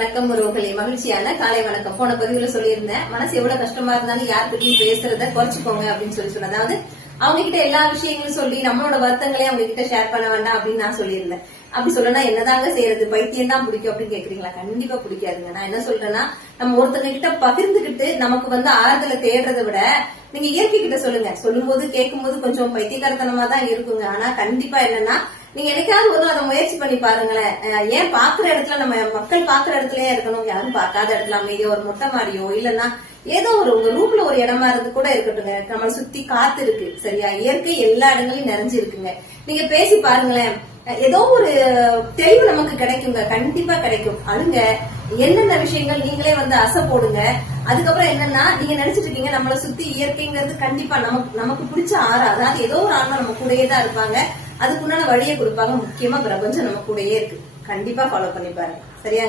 வணக்கம் உறவுகளே, மகிழ்ச்சியான காலை வணக்கம். போன பதிவுல சொல்லியிருந்தேன், மனசு எவ்வளவு கஷ்டமா இருந்தாலும் யார்கிட்டயும் பேசுறத குறைச்சுக்கோங்க அப்படின்னு சொன்ன. அதாவது அவங்க கிட்ட எல்லா விஷயங்களும் சொல்லி நம்மளோட வருத்தங்களையும் அவங்க கிட்ட ஷேர் பண்ண வேண்டாம் அப்படின்னு நான் சொல்லியிருந்தேன். அப்படி சொல்லனா என்னதாங்க செய்யறது, பைத்தியம் தான் பிடிக்கும் அப்படின்னு கேக்குறீங்களா? கண்டிப்பா பிடிக்காதுங்க. நான் என்ன சொல்றேன்னா, நம்ம ஒருத்தங்க கிட்ட பகிர்ந்துகிட்டு நமக்கு ஆறுதலை தேடுறதை விட நீங்க இயற்கை கிட்ட சொல்லுங்க. சொல்லும் போது கேட்கும் போது கொஞ்சம் பைத்தியக்காரத்தனமா தான் இருக்குங்க. ஆனா கண்டிப்பா என்னன்னா, நீங்க என்னைக்காவது ஒரு அதை முயற்சி பண்ணி பாருங்களேன். ஏன் பாக்குற இடத்துல, நம்ம மக்கள் பாக்குற இடத்துலயே இருக்கணும், யாரும் பார்க்காத இடத்துல அமைதியோ ஒரு மொட்டை மாடியோ இல்லன்னா ஏதோ ஒரு உங்க ரூம்ல ஒரு இடமா இருந்து கூட இருக்கட்டுங்க. நம்மளை சுத்தி காத்து இருக்கு, சரியா? இயற்கை எல்லா இடங்களையும் நிறைஞ்சு இருக்குங்க. நீங்க பேசி பாருங்களேன், ஏதோ ஒரு தெளிவு நமக்கு கிடைக்குங்க. கண்டிப்பா கிடைக்கும். அழுங்க, என்னென்ன விஷயங்கள் நீங்களே அசை போடுங்க. அதுக்கப்புறம் என்னன்னா, நீங்க நினைச்சிட்டு இருக்கீங்க நம்மளை சுத்தி இயற்கைங்கிறது கண்டிப்பா நமக்கு பிடிச்ச ஆறா, அதாவது ஏதோ ஒரு ஆன்மா நம்ம கூடயே தான் இருப்பாங்க, அதுக்குண்டான வழியை கொடுப்பாங்க. முக்கியமா பிரபஞ்சம் நம்ம கூடயே இருக்கு. கண்டிப்பா ஃபாலோ பண்ணி பாருங்க, சரியா?